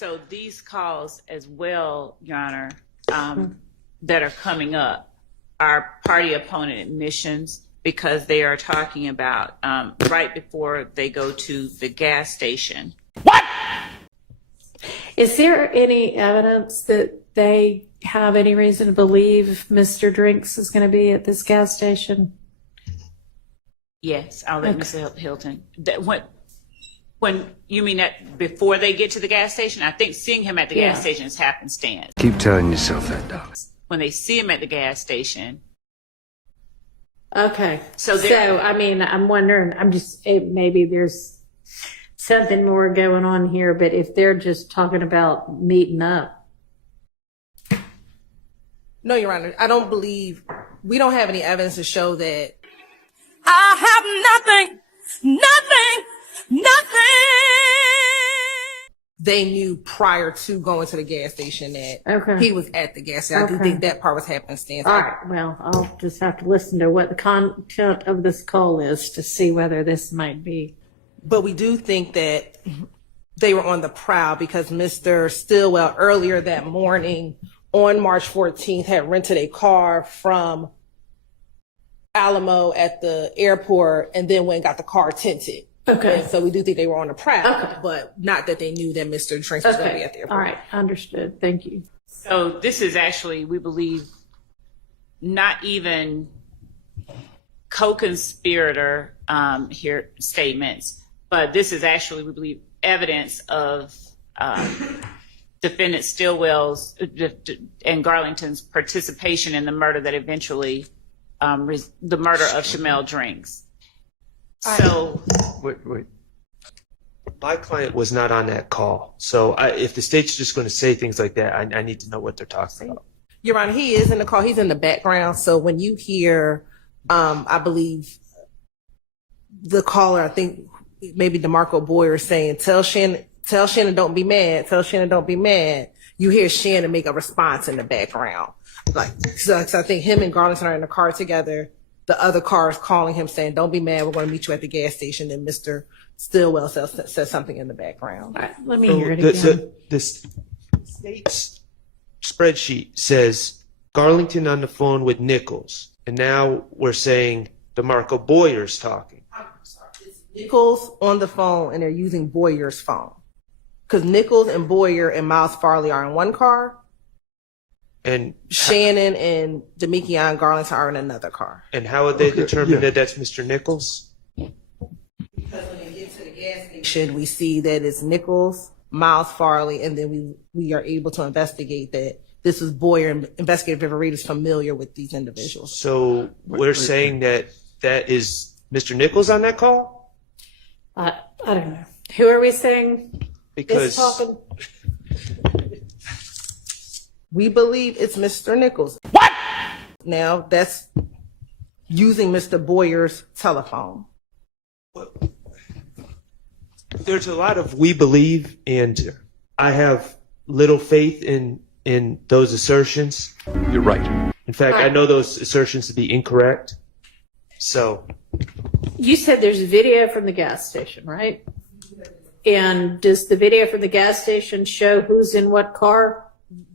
So these calls as well, Your Honor, that are coming up are party opponent admissions because they are talking about right before they go to the gas station. What? Is there any evidence that they have any reason to believe Mr. Drinks is going to be at this gas station? Yes, I'll let Ms. Hilton. When you mean that before they get to the gas station, I think seeing him at the gas station is happenstance. Keep telling yourself that, dog. When they see him at the gas station. Okay. So I mean, I'm wondering, maybe there's something more going on here, but if they're just talking about meeting up. No, Your Honor, we don't have any evidence to show that. I have nothing. They knew prior to going to the gas station that he was at the gas station. I do think that part was happenstance. All right. Well, I'll just have to listen to what the content of this call is to see whether this might be. But we do think that they were on the prowl because Mr. Stillwell earlier that morning on March 14th had rented a car from Alamo at the airport and then went and got the car tinted. Okay. And so we do think they were on the prowl, but not that they knew that Mr. Drinks was going to be at the airport. All right. Understood. Thank you. So this is actually, we believe, not even co-conspirator here statements, but this is actually, we believe, evidence of defendant Stillwell's and Garlington's participation in the murder that eventually, the murder of Shymel Drinks. So wait. My client was not on that call. So if the state's just going to say things like that, I need to know what they're talking about. Your Honor, he is in the call. He's in the background. So when you hear, I believe the caller, I think maybe DeMarco Boyer saying, tell Shannon don't be mad. Tell Shannon don't be mad. You hear Shannon make a response in the background. So I think him and Garlington are in the car together. The other car is calling him saying, don't be mad, we're going to meet you at the gas station. And Mr. Stillwell says something in the background. All right, let me hear it again. The state's spreadsheet says Garlington on the phone with Nichols. And now we're saying DeMarco Boyer's talking. I'm sorry. It's Nichols on the phone and they're using Boyer's phone. Because Nichols and Boyer and Miles Farley are in one car. And Shannon and Demikian Garlington are in another car. And how would they determine that that's Mr. Nichols? Because when they get to the gas station, we see that it's Nichols, Miles Farley, and then we are able to investigate that this was Boyer, and investigative Viverita is familiar with these individuals. So we're saying that is Mr. Nichols on that call? I don't know. Who are we saying Because is talking? We believe it's Mr. Nichols. What? Now, that's using Mr. Boyer's telephone. There's a lot of we believe, and I have little faith in those assertions. You're right. In fact, I know those assertions to be incorrect. So You said there's a video from the gas station, right? And does the video from the gas station show who's in what car?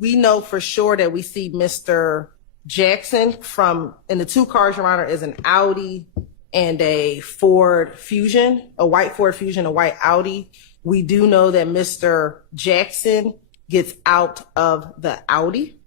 We know for sure that we see Mr. Jackson in the two cars, Your Honor, is an Audi and a Ford Fusion, a white Ford Fusion, a white Audi. We do know that Mr. Jackson gets out of the Audi.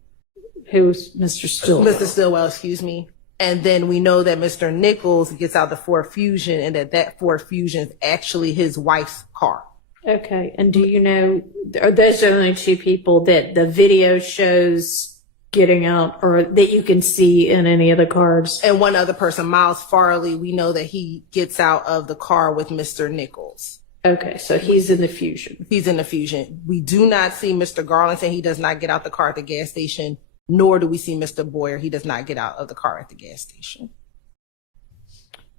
Who's Mr. Stillwell? Mr. Stillwell, excuse me. And then we know that Mr. Nichols gets out the Ford Fusion and that Ford Fusion is actually his wife's car. Okay. And do you know, are those the only two people that the video shows getting out or that you can see in any of the cars? And one other person, Miles Farley, we know that he gets out of the car with Mr. Nichols. Okay. So he's in the Fusion. He's in the Fusion. We do not see Mr. Garlington. He does not get out the car at the gas station, nor do we see Mr. Boyer. He does not get out of the car at the gas station.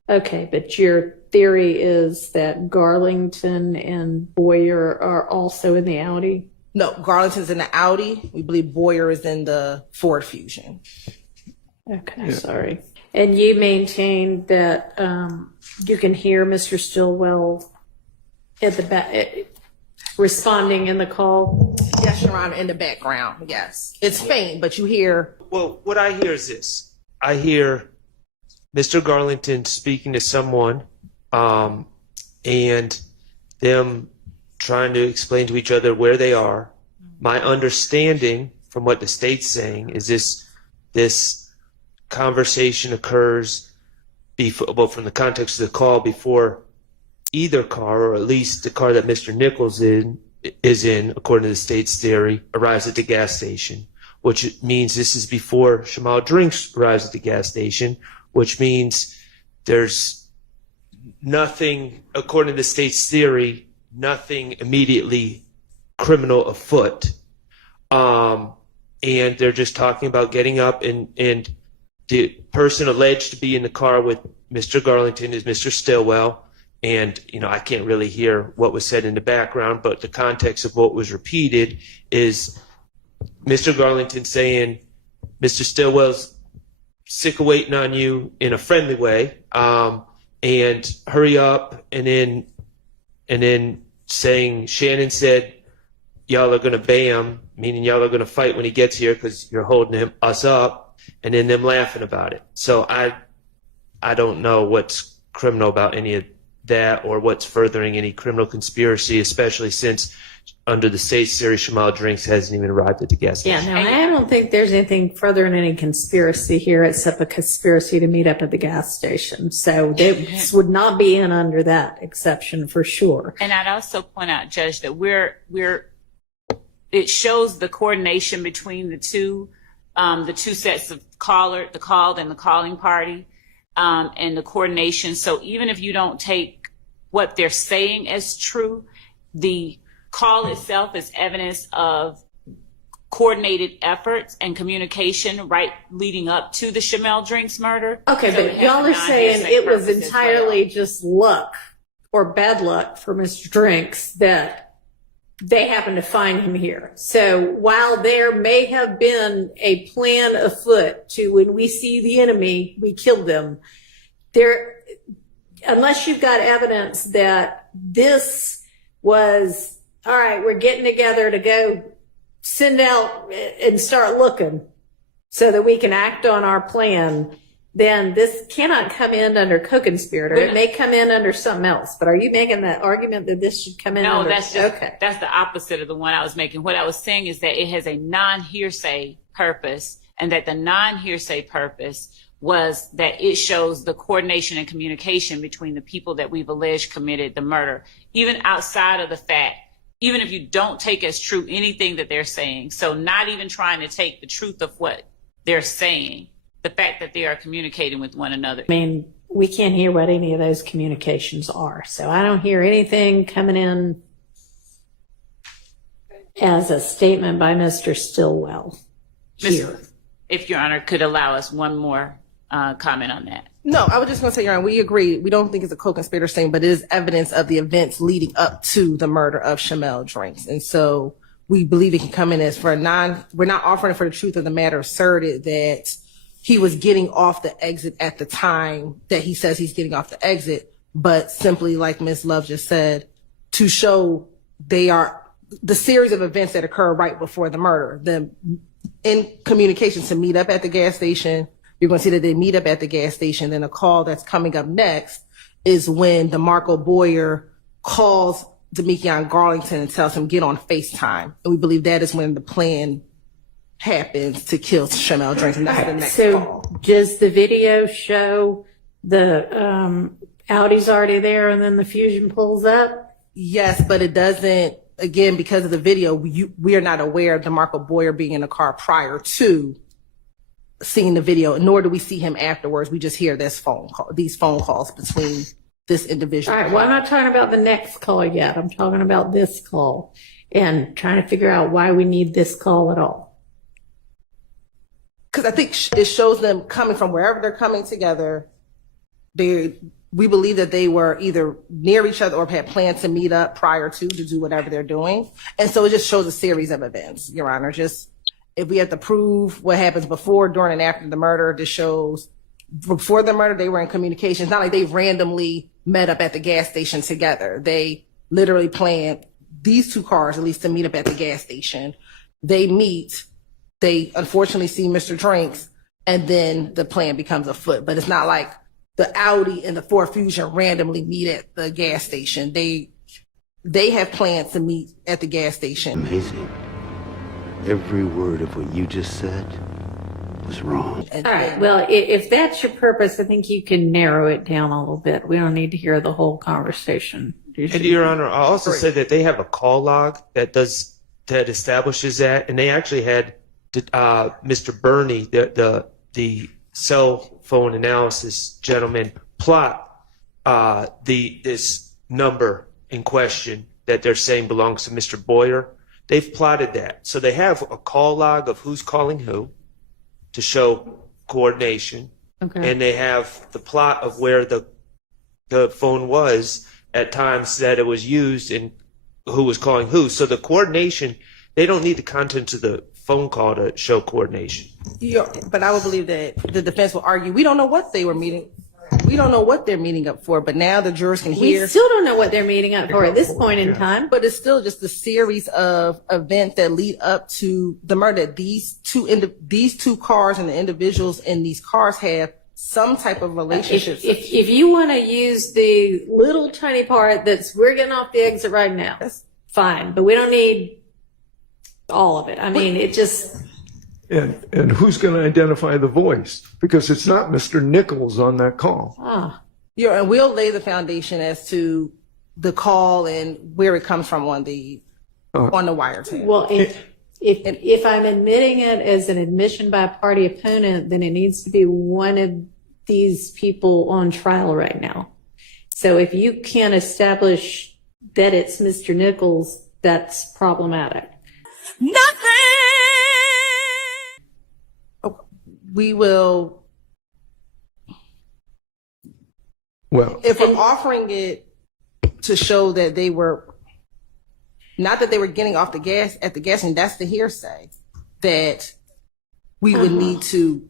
Okay, but your theory is that Garlington and Boyer are also in the Audi? No, Garlington's in the Audi. We believe Boyer is in the Ford Fusion. Okay, sorry. And you maintain that you can hear Mr. Stillwell at the back responding in the call? Yes, Your Honor, in the background, yes. It's faint, but you hear. Well, what I hear is this. I hear Mr. Garlington speaking to someone, and them trying to explain to each other where they are. My understanding from what the state's saying is this conversation occurs from the context of the call before either car, or at least the car that Mr. Nichols is in, according to the state's theory, arrives at the gas station, which means this is before Shymel Drinks arrives at the gas station, which means there's nothing, according to the state's theory, nothing immediately criminal afoot. And they're just talking about getting up, and the person alleged to be in the car with Mr. Garlington is Mr. Stillwell. And, I can't really hear what was said in the background, but the context of what was repeated is Mr. Garlington saying, Mr. Stillwell's sick of waiting on you in a friendly way, and hurry up, and then saying, Shannon said, y'all are going to bam, meaning y'all are going to fight when he gets here because you're holding us up, and then them laughing about it. So I don't know what's criminal about any of that, or what's furthering any criminal conspiracy, especially since under the state's theory, Shymel Drinks hasn't even arrived at the gas station. Yeah, no, I don't think there's anything further in any conspiracy here except a conspiracy to meet up at the gas station. So this would not be in under that exception for sure. And I'd also point out, Judge, that it shows the coordination between the two sets of the called and the calling party, and the coordination. So even if you don't take what they're saying as true, the call itself is evidence of coordinated efforts and communication right leading up to the Shymel Drinks murder. Okay, So but y'all are saying it was entirely just luck or bad luck for Mr. Drinks that they happened to find him here. So while there may have been a plan afoot to, when we see the enemy, we kill them, unless you've got evidence that this was, all right, we're getting together to go send out and start looking so that we can act on our plan, then this cannot come in under co-conspirator. It may come in under something else. But are you making that argument that this should come in under? No, that's the opposite of the one I was making. What I was saying is that it has a non-hearsay purpose, and that the non-hearsay purpose was that it shows the coordination and communication between the people that we've alleged committed the murder, even outside of the fact, even if you don't take as true anything that they're saying. So not even trying to take the truth of what they're saying, the fact that they are communicating with one another. I mean, we can't hear what any of those communications are. So I don't hear anything coming in as a statement by Mr. Stillwell here. If Your Honor could allow us one more comment on that. No, I was just going to say, Your Honor, we agree. We don't think it's a co-conspirator thing, but it is evidence of the events leading up to the murder of Shymel Drinks. And so we believe it can come in as we're not offering it for the truth of the matter asserted that he was getting off the exit at the time that he says he's getting off the exit, but simply, like Ms. Love just said, to show they are the series of events that occur right before the murder. The in communication to meet up at the gas station, you're going to see that they meet up at the gas station. Then a call that's coming up next is when DeMarco Boyer calls Demekion Garlington and tells him get on FaceTime. And we believe that is when the plan happens to kill Shymel Drinks. And that's the next call. Does the video show the Audi's already there and then the Fusion pulls up? Yes, but it doesn't. Again, because of the video, we are not aware of DeMarco Boyer being in the car prior to seeing the video, nor do we see him afterwards. We just hear these phone calls between this individual. All right, well, I'm not talking about the next call yet. I'm talking about this call and trying to figure out why we need this call at all. Because I think it shows them coming from wherever they're coming together. We believe that they were either near each other or had planned to meet up prior to do whatever they're doing. And so it just shows a series of events, Your Honor. Just if we have to prove what happens before, during, and after the murder, this shows before the murder, they were in communication. It's not like they randomly met up at the gas station together. They literally planned these two cars, at least, to meet up at the gas station. They meet. They unfortunately see Mr. Drinks, and then the plan becomes afoot. But it's not like the Audi and the Ford Fusion randomly meet at the gas station. They have plans to meet at the gas station. Amazing. Every word of what you just said was wrong. All right. Well, if that's your purpose, I think you can narrow it down a little bit. We don't need to hear the whole conversation. And Your Honor, I'll also say that they have a call log that establishes that, and they actually had Mr. Burney, the cell phone analysis gentleman, plot this number in question that they're saying belongs to Mr. Boyer. They've plotted that, so they have a call log of who's calling who to show coordination, and they have the plot of where the phone was at times that it was used and who was calling who. So the coordination, they don't need the contents of the phone call to show coordination. Yeah, but I would believe that the defense will argue, we don't know what they were meeting. We don't know what they're meeting up for, but now the jurors can hear. We still don't know what they're meeting up for at this point in time. But it's still just a series of events that lead up to the murder. These two cars and the individuals in these cars have some type of relationship. If you want to use the little tiny part that's we're getting off the exit right now, that's fine. But we don't need all of it. I mean, it just... And who's going to identify the voice? Because it's not Mr. Nichols on that call. Yeah, and we'll lay the foundation as to the call and where it comes from on the wiretap. Well, if I'm admitting it as an admission by a party opponent, then it needs to be one of these people on trial right now. So if you can't establish that it's Mr. Nichols, that's problematic. Nothing! We will. Well, if we're offering it to show that they were, not that they were getting off the gas at the gas station, that's the hearsay, that we would need to,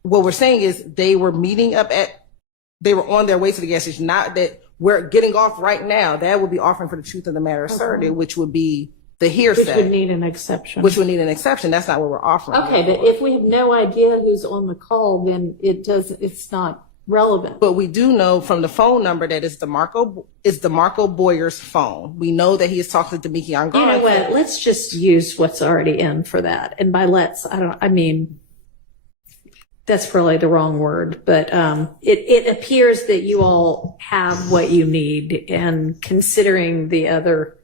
what we're saying is they were meeting up they were on their way to the gas station, not that we're getting off right now. That would be offering for the truth of the matter asserted, which would be the hearsay. Which would need an exception. That's not what we're offering. Okay, but if we have no idea who's on the call, then it's not relevant. But we do know from the phone number that it's DeMarco Boyer's phone. We know that he is talking to Demekion Garland. You know what? Let's just use what's already in for that. And by that's probably the wrong word, but it appears that you all have what you need, and considering the other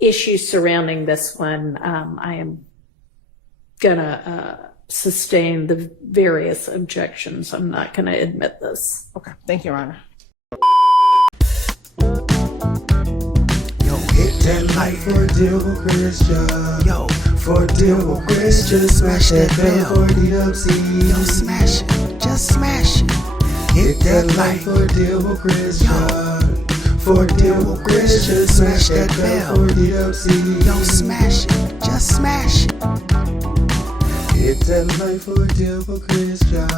issues surrounding this one, I am gonna sustain the various objections. I'm not gonna admit this. Okay, thank you, Your Honor. Yo, hit that like for a deal with Christian. Yo, for a deal with Christian. Smash that bell for DWC. Yo, smash it, just smash it. Hit that like for a deal with Christian. For a deal with Christian, smash that bell for DWC. Yo, smash it, just smash it. Hit that like for a deal with Christian.